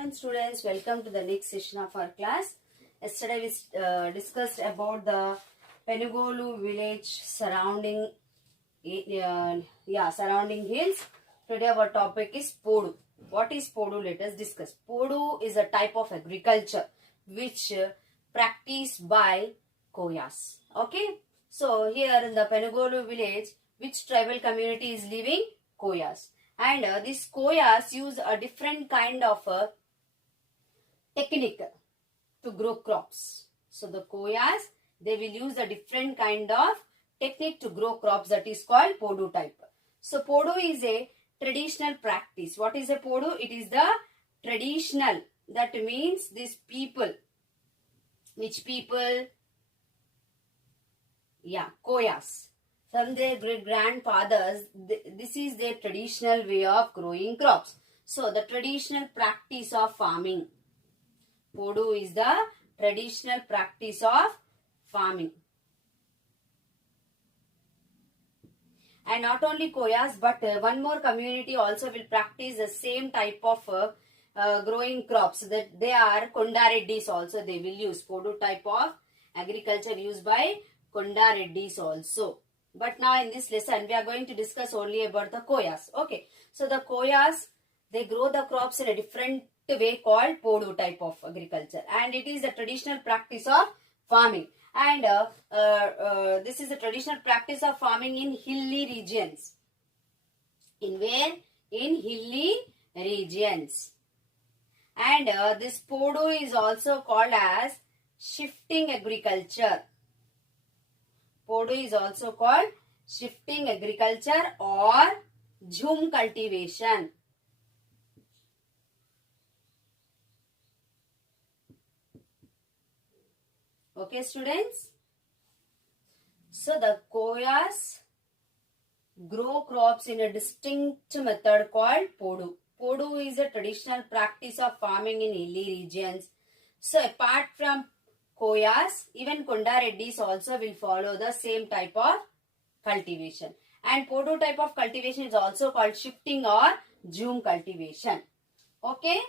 afternoon, students. Welcome to the next session of our class. Yesterday we discussed about the Penugolu village surrounding surrounding hills. Today our topic is Podu. What is Podu? Let us discuss. Podu is a type of agriculture which practiced by Koyas. Okay. So here in the Penugolu village, which tribal community is living? Koyas. And these Koyas use a different kind of technique to grow crops. So the Koyas, they will use a different kind of technique to grow crops, that is called Podu type. So Podu is a traditional practice. What is a Podu? It is the traditional. That means these people. Which people? Yeah, Koyas. From their great-grandfathers, this is their traditional way of growing crops. So, the traditional practice of farming. Podu is the traditional practice of farming. And not only Koyas, but one more community also will practice the same type of growing crops. That they are Kondareddis also. They will use Podu type of agriculture used by Kondareddis also. But now in this lesson, we are going to discuss only about the Koyas. Okay. So the Koyas, they grow the crops in a different way called Podu type of agriculture. And it is the traditional practice of farming. And this is the traditional practice of farming in hilly regions. In where? In hilly regions. And this Podu is also called as shifting agriculture. Podu is also called shifting agriculture or jhum cultivation. Okay, students. So the Koyas grow crops in a distinct method called Podu. Podu is a traditional practice of farming in hilly regions. So apart from Koyas, even Kondareddis also will follow the same type of cultivation. And Podu type of cultivation is also called shifting or jhum cultivation. Okay.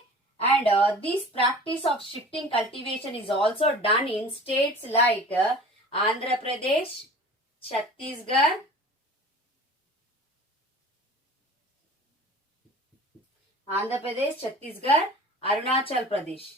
And this practice of shifting cultivation is also done in states like Andhra Pradesh, Chhattisgarh, Arunachal Pradesh.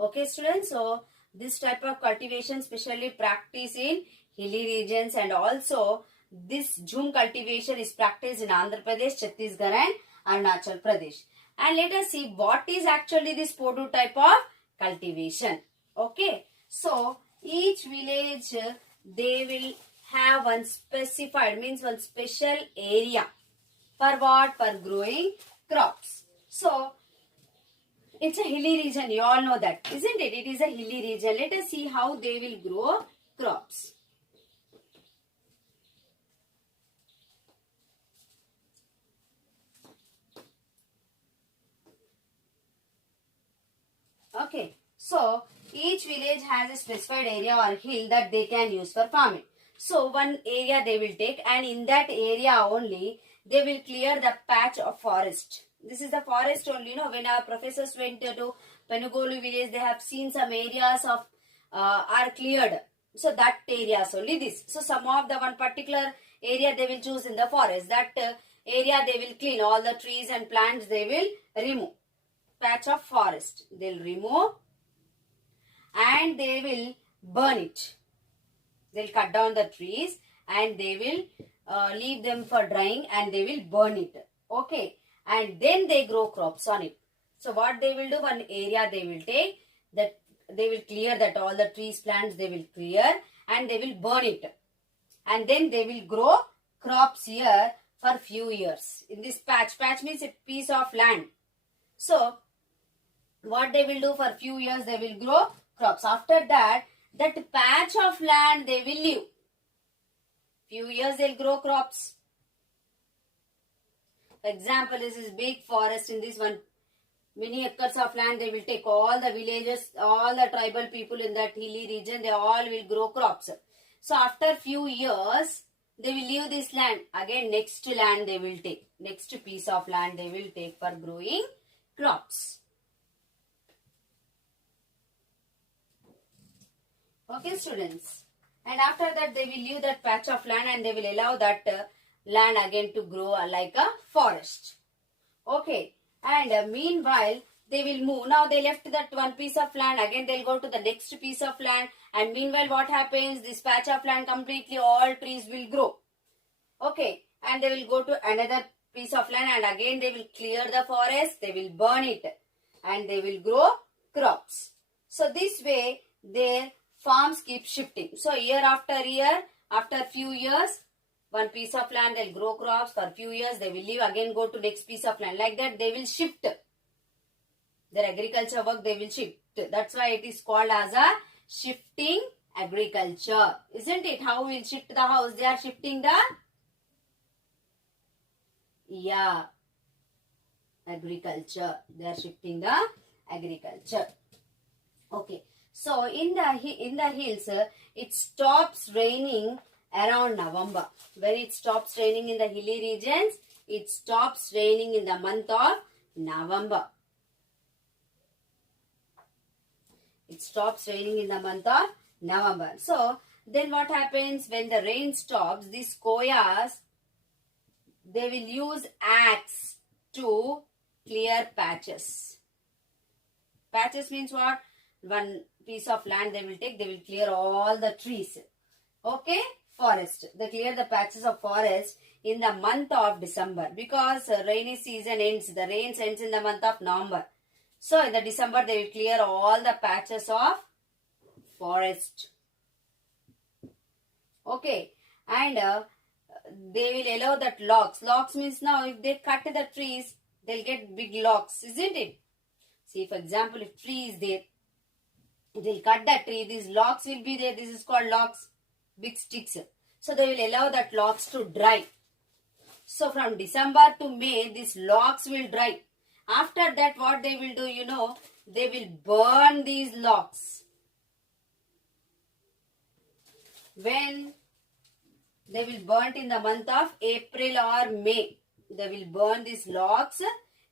Okay, students, so this type of cultivation specially practiced in hilly regions, and also this jhum cultivation is practiced in Andhra Pradesh, Chhattisgarh and Arunachal Pradesh. And let us see what is actually this Podu type of cultivation. Okay, so each village they will have one specified, means one special area for what? For growing crops. So it's a hilly region. You all know that, isn't it? It is a hilly region. Let us see how they will grow crops. Okay. So, each village has a specified area or hill that they can use for farming. So, one area they will take, and in that area only, they will clear the patch of forest. This is the forest only. You know, when our professors went to Penugolu village, they have seen some areas of are cleared. So that areas only this. So some of the one particular area they will choose in the forest. That area they will clean. All the trees and plants they will remove. Patch of forest they will remove and they will burn it. They will cut down the trees and they will leave them for drying and they will burn it. Okay. And then they grow crops on it. So what they will do, one area they will take, that they will clear, that all the trees, plants they will clear and they will burn it. And then they will grow crops here for few years. In this patch, patch means a piece of land. So what they will do, for few years they will grow crops. After that, that patch of land they will leave. Few years they will grow crops. For example, this is big forest. In this one, many acres of land they will take. All the villages, all the tribal people in that hilly region, they all will grow crops. So after few years, they will leave this land. Again, next land they will take. Next piece of land they will take for growing crops. Okay, students. And after that, they will leave that patch of land and they will allow that land again to grow like a forest. Okay. And meanwhile, they will move. Now they left that one piece of land. Again, they'll go to the next piece of land. And meanwhile, what happens? This patch of land completely, all trees will grow. Okay. And they will go to another piece of land and again they will clear the forest. They will burn it. And they will grow crops. So this way, their farms keep shifting. So year, after few years, one piece of land they'll grow crops. For few years they will leave, again go to next piece of land. Like that they will shift. Their agriculture work they will shift. That's why it is called as a shifting agriculture. Isn't it? How will shift the house? They are shifting the agriculture. They are shifting the agriculture. Okay. So in the hills, it stops raining around November. When it stops raining in the hilly regions, it stops raining in the month of November. It stops raining in the month of November. So then what happens when the rain stops? These koyas, they will use axe to clear patches. Patches means what? One piece of land they will take, they will clear all the trees. Okay, forest. They clear the patches of forest in the month of December because rainy season ends. The rains ends in the month of November. So in the December they will clear all the patches of forest. Okay, and they will allow that logs. Logs means now if they cut the trees, they'll get big logs, isn't it? See, for example, if tree is there, they'll cut that tree. These logs will be there. This is called logs, big sticks. So they will allow that logs to dry. So from December to May, these logs will dry. After that, what they will do, you know, they will burn these logs. When they will burn in the month of April or May. They will burn these logs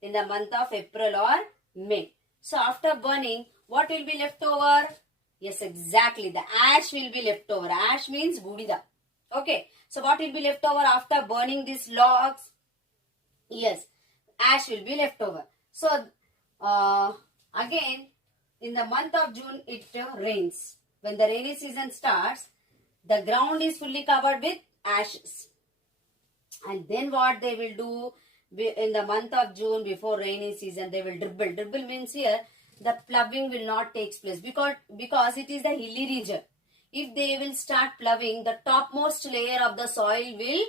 in the month of April or May. So after burning, what will be left over? Yes, exactly. The ash will be left over. Ash means budida. Okay. So what will be left over after burning these logs? Yes, ash will be left over. So again, in the month of June, it rains. When the rainy season starts, the ground is fully covered with ashes. And then what they will do in the month of June before rainy season, they will dribble. Dribble means here the ploughing will not take place because it is the hilly region. If they will start ploughing, the topmost layer of the soil will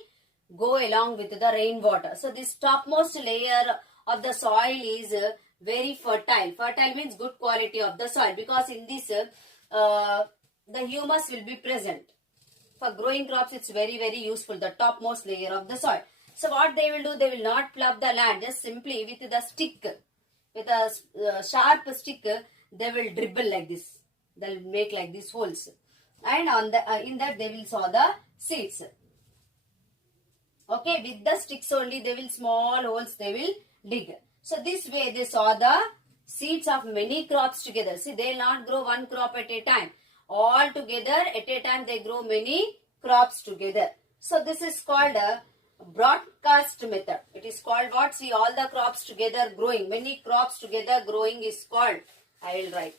go along with the rainwater. So this topmost layer of the soil is very fertile. Fertile means good quality of the soil because in this the humus will be present. For growing crops, it's very, very useful, the topmost layer of the soil. So what they will do, they will not plough the land, just simply with the stick, with a sharp stick, they will dribble like this. They will make like these holes. And on the in that they will sow the seeds. Okay, with the sticks only, they will small holes, they will dig. So this way they sow the seeds of many crops together. See, they will not grow one crop at a time. All together at a time they grow many crops together. So this is called a broadcast method. It is called what? See, all the crops together growing. Many crops together growing is called. I will write.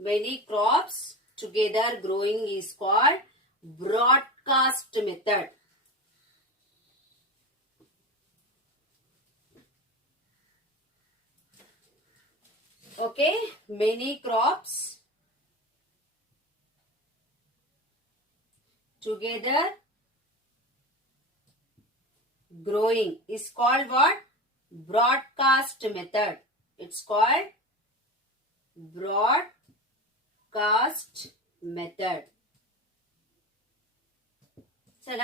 Many crops together growing is called broadcast method. Okay, many crops together growing is called what? Broadcast method. It's called broadcast method. So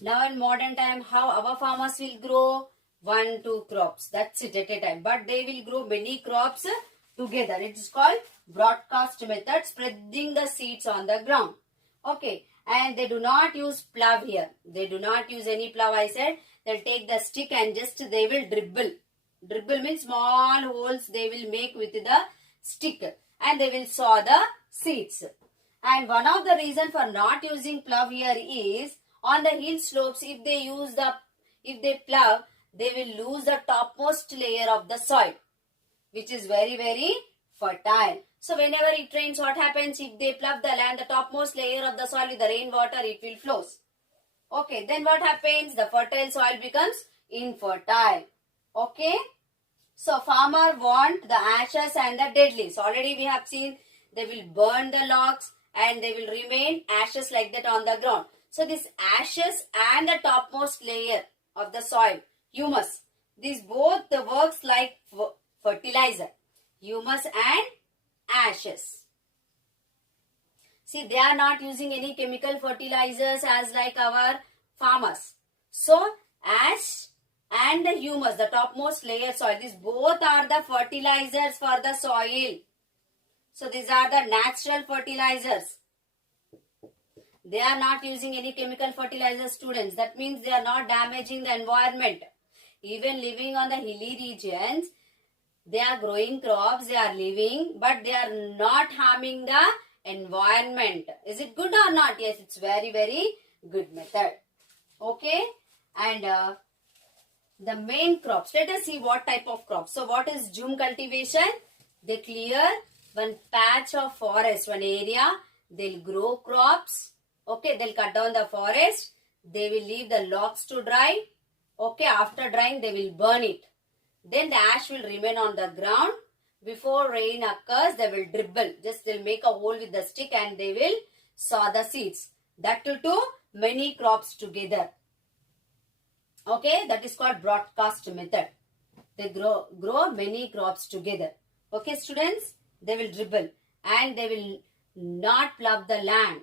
now in modern time, how our farmers will grow? 1-2 crops. That's it at a time. But they will grow many crops together. It is called broadcast method, spreading the seeds on the ground. Okay. And they do not use plough here. They do not use any plough, I said. They'll take the stick and just they will dribble. Dribble means small holes they will make with the stick. And they will sow the seeds. And one of the reason for not using plough here is on the hill slopes, if they plough, they will lose the topmost layer of the soil, which is very, very fertile. So whenever it rains, what happens? If they plough the land, the topmost layer of the soil with the rainwater, it will flows. Okay, then what happens? The fertile soil becomes infertile. Okay. So farmer want the ashes and the dead leaves. Already we have seen they will burn the logs and they will remain ashes like that on the ground. So this ashes and the topmost layer of the soil, humus, these both the works like fertilizer, humus and ashes. See, they are not using any chemical fertilizers as like our farmers. So ash and the humus, the topmost layer soil, these both are the fertilizers for the soil. So these are the natural fertilizers. They are not using any chemical fertilizer, students. That means they are not damaging the environment. Even living on the hilly regions, they are growing crops, they are living, but they are not harming the environment. Is it good or not? Yes, it's very, very good method. Okay. And the main crops. Let us see what type of crops. So what is Jhum cultivation? They clear one patch of forest, one area. They'll grow crops. Okay, they'll cut down the forest. They will leave the logs to dry. Okay, after drying, they will burn it. Then the ash will remain on the ground. Before rain occurs, they will dribble. Just they'll make a hole with the stick and they will sow the seeds. That will do many crops together. Okay, that is called broadcast method. They grow many crops together. Okay, students, they will dribble and they will not plough the land.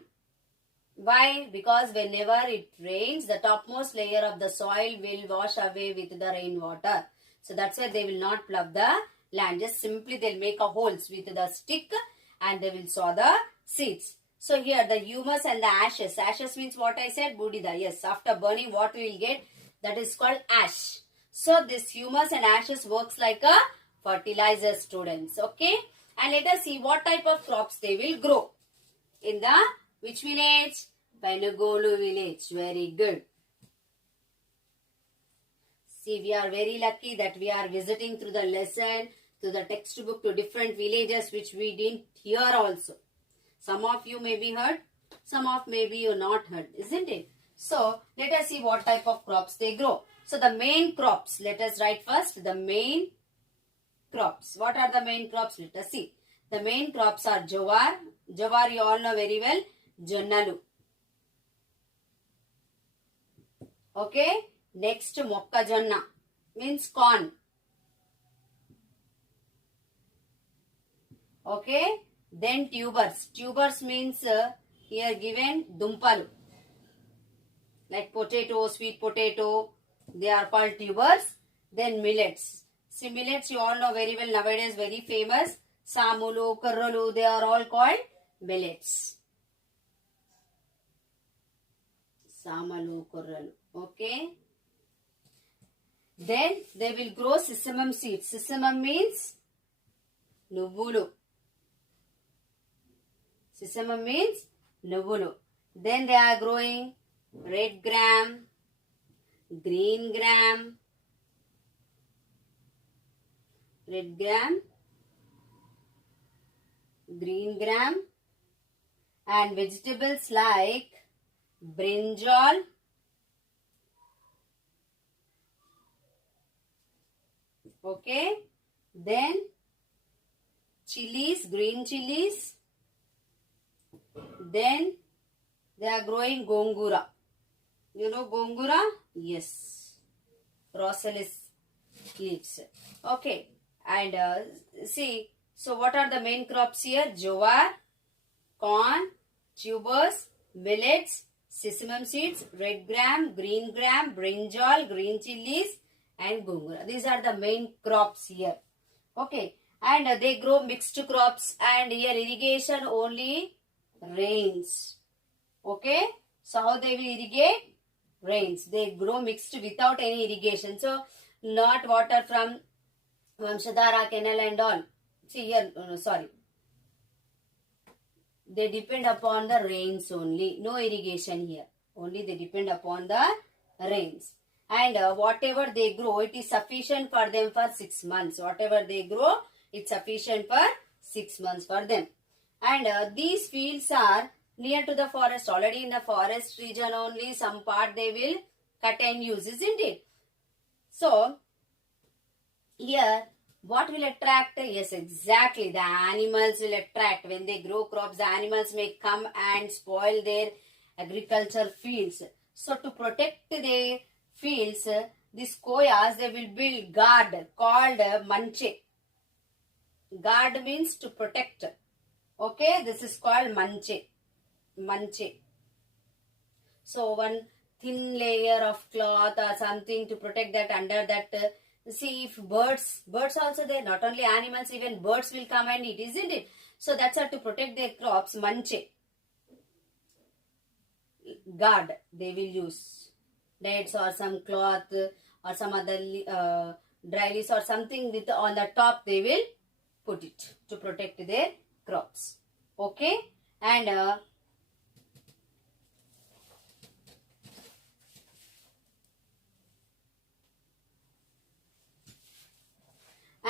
Why? Because whenever it rains, the topmost layer of the soil will wash away with the rainwater. So that's why they will not plough the land. Just simply they'll make a holes with the stick and they will sow the seeds. So here the humus and the ashes. Ashes means what I said, budida. Yes, after burning what we will get, that is called ash. So this humus and ashes works like a fertilizer, students. Okay. And let us see what type of crops they will grow. In the which village? Penugolu village. Very good. See, we are very lucky that we are visiting through the lesson, through the textbook to different villages which we didn't hear also. Some of you may be heard, some of maybe you not heard, isn't it? So, let us see what type of crops they grow. So, the main crops, let us write first the main crops. What are the main crops? Let us see. The main crops are jowar. Jowar you all know very well. Jonnalu. Okay. Next, mokkajonna means corn. Okay. Then tubers. Tubers means here given dumpalu. Like potato, sweet potato. They are called tubers. Then millets. See, millets you all know very well, nowadays very famous. Samulu, Karralu, they are all called millets. Samalu, Karralu. Okay. Then they will grow sesamum seeds. Sesamum means nuvulu. Sesamum means nuvulu. Then they are growing red gram, green gram, red gram, green gram, and vegetables like brinjal, okay, then chilies, green chilies, then they are growing gongura. You know gongura? Yes. Rosalis leaves. Okay. And see, so what are the main crops here? Jowar, corn, tubers, millets, sesamum seeds, red gram, brinjal, green chilies, and gongura. These are the main crops here. Okay. And they grow mixed crops, and here irrigation only rains. Okay. So how they will irrigate? Rains. They grow mixed without any irrigation. So not water from Vamshadhara canal and all. See here, sorry. They depend upon the rains only. No irrigation here. Only they depend upon the rains. And whatever they grow, it is sufficient for them for 6 months. Whatever they grow, it's sufficient for 6 months for them. And these fields are near to the forest. Already in the forest region only, some part they will cut and use, isn't it? So, here, what will attract? Yes, exactly. The animals will attract. When they grow crops, the animals may come and spoil their agriculture fields. So, to protect their fields, these koyas, they will build guard called manche. Guard means to protect. Okay, this is called manche. Manche. So, one thin layer of cloth or something to protect that under that. See, if birds also there, not only animals, even birds will come and eat, isn't it? So that's how to protect their crops, manche. Guard, they will use nets or some cloth or some other dry leaves or something with on the top, they will put it to protect their crops. Okay, and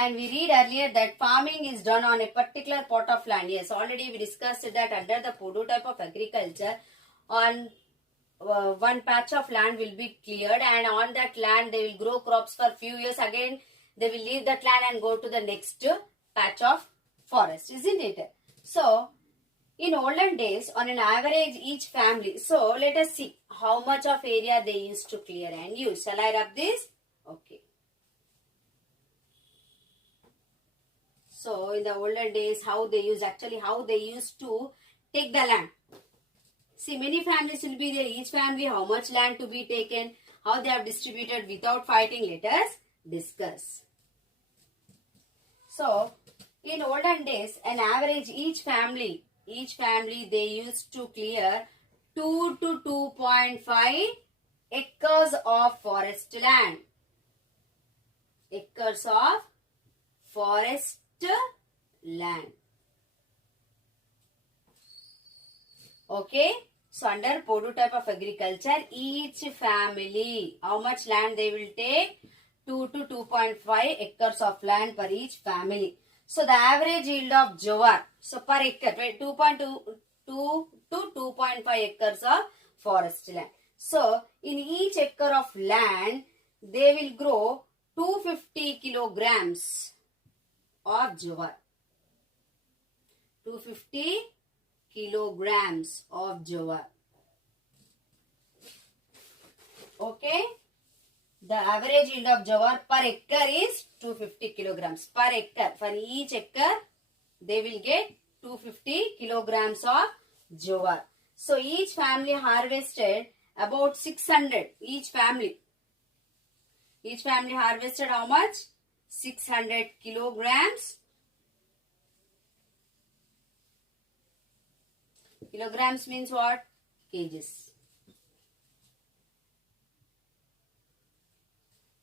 and we read earlier that farming is done on a particular plot of land. Yes, already we discussed that under the Podu type of agriculture, on one patch of land will be cleared, and on that land they will grow crops for few years. Again, they will leave that land and go to the next patch of forest, isn't it? So, in olden days, on an average, each family. So, let us see how much of area they used to clear and use. Shall I rub this? Okay. So, in the olden days, how they used to take the land. See, many families will be there. Each family, how much land to be taken, how they have distributed without fighting. Let us discuss. So, in olden days, an average each family they used to clear 2 to 2.5 acres of forest land. Acres of forest land. Okay. So, under Podu type of agriculture, each family, how much land they will take? 2 to 2.5 acres of land per each family. So, the average yield of jowar, so per acre, 2.2 to 2.5 acres of forest land. So, in each acre of land, they will grow 250 kilograms of jowar. 250 kilograms of jowar. Okay. The average yield of jowar per acre is 250 kilograms per acre. For each acre, they will get 250 kilograms of jowar. So each family harvested about 600. Each family harvested how much? 600 kilograms. Kilograms means what? Kgs.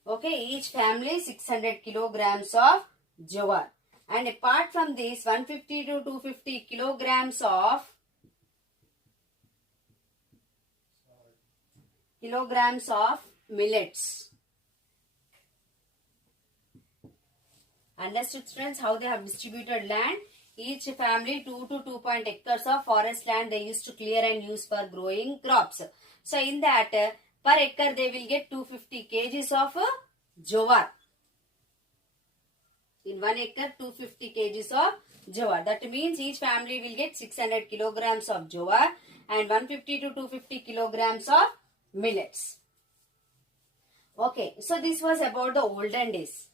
Okay, each family 600 kilograms of jowar. And apart from this, 150 to 250 kilograms of millets. Understood, friends, how they have distributed land? Each family 2 to 2.0 acres of forest land they used to clear and use for growing crops. So, in that, per acre they will get 250 kgs of jowar. In 1 acre, 250 kgs of jowar. That means each family will get 600 kilograms of jowar and 150 to 250 kilograms of millets. Okay, so this was about the olden days.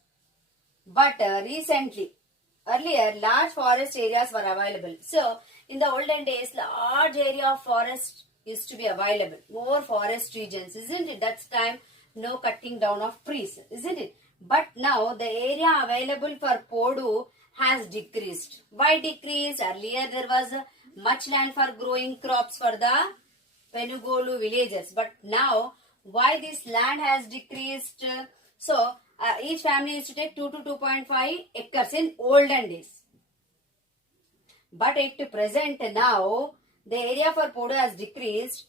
But recently, earlier, large forest areas were available. So, in the olden days, large area of forest used to be available. More forest regions, isn't it? That's time, no cutting down of trees, isn't it? But now, the area available for Podu has decreased. Why decreased? Earlier, there was much land for growing crops for the Penugolu villagers. But now, why this land has decreased? So, each family used to take 2 to 2.5 acres in olden days. But at present now, the area for Podu has decreased.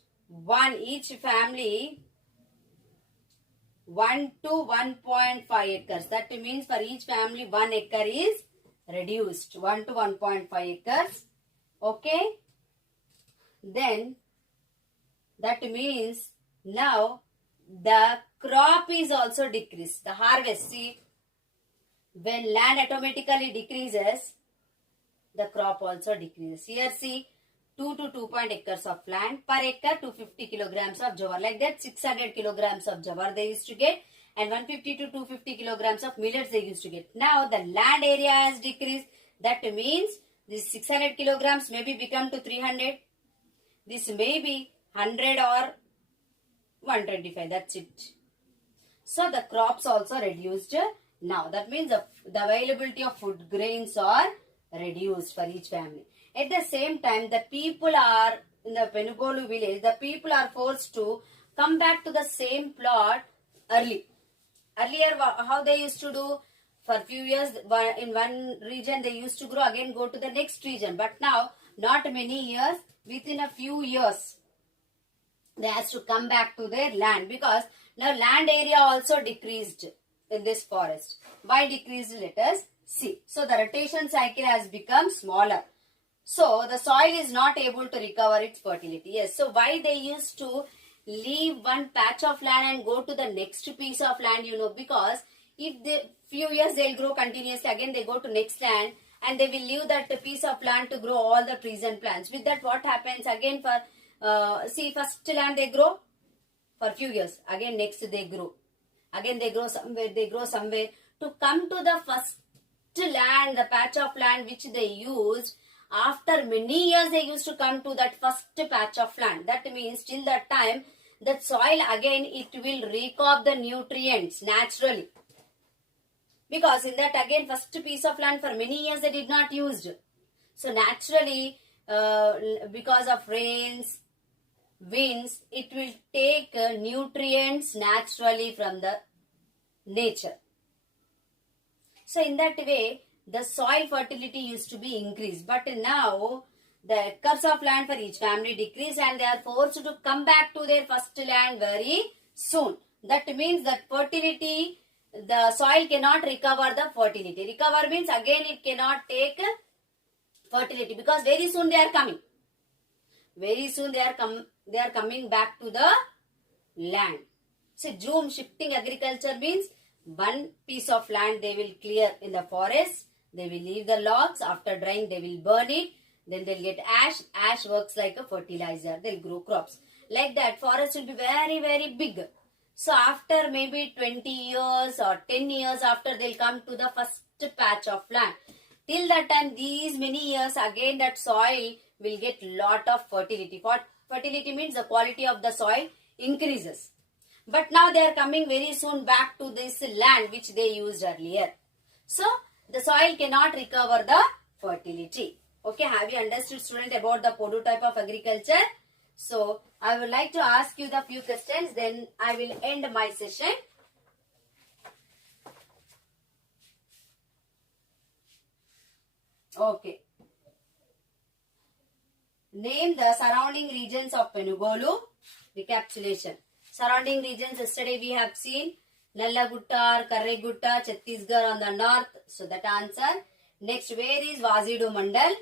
Each family 1 to 1.5 acres. That means for each family 1 acre is reduced. 1 to 1.5 acres. Okay. Then that means now the crop is also decreased. The harvest. See, when land automatically decreases, the crop also decreases. Here see, 2 to 2 acres of land. Per acre 250 kilograms of jowar. Like that 600 kilograms of jowar they used to get, and 150 to 250 kilograms of millets they used to get. Now the land area has decreased. That means this 600 kilograms maybe become to 300. This may be 100 or 125. That's it. So the crops also reduced now. That means the availability of food grains are reduced for each family. At the same time, the people are in the Penugolu village, the people are forced to come back to the same plot early. Earlier, how they used to do, for few years in one region they used to grow, again go to the next region. But now, not many years, within a few years, they has to come back to their land, because now land area also decreased in this forest. Why decreased? Let us see. So the rotation cycle has become smaller. So the soil is not able to recover its fertility. Yes. So why they used to leave one patch of land and go to the next piece of land, because if the few years they'll grow continuously, again they go to next land and they will leave that piece of land to grow all the trees and plants. With that, what happens again for first land they grow for few years, again next they grow, again they grow somewhere to come to the first land, the patch of land which they used. After many years they used to come to that first patch of land. That means till that time that soil again it will recoup the nutrients naturally, because in that again first piece of land for many years they did not used. So naturally because of rains, winds, it will take nutrients naturally from the nature. So in that way, the soil fertility used to be increased. But now, the acres of land for each family decrease and they are forced to come back to their first land very soon. That means that fertility, the soil cannot recover the fertility. Recover means again it cannot take fertility, because very soon they are coming. Very soon they are coming back to the land. So Zoom shifting agriculture means one piece of land they will clear in the forest. They will leave the logs. After drying, they will burn it. Then they'll get ash. Ash works like a fertilizer. They'll grow crops. Like that, forest will be very, very big. So after maybe 20 years or 10 years after, they'll come to the first patch of land. Till that time, these many years, again that soil will get lot of fertility. Fertility means the quality of the soil increases. But now they are coming very soon back to this land which they used earlier. So the soil cannot recover the fertility. Okay, have you understood, student, about the Podu type of agriculture? So I would like to ask you the few questions, then I will end my session. Okay. Name the surrounding regions of Penugolu. Recapitulation. Surrounding regions, yesterday we have seen Nallagutta or Karregutta, Chhattisgarh on the north. So that answer. Next, where is Wazidu Mandal?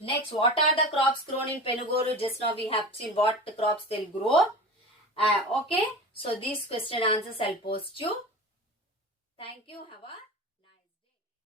Next, what are the crops grown in Penugolu? Just now we have seen what the crops they'll grow. Okay. So these question answers I'll post you. Thank you. Have a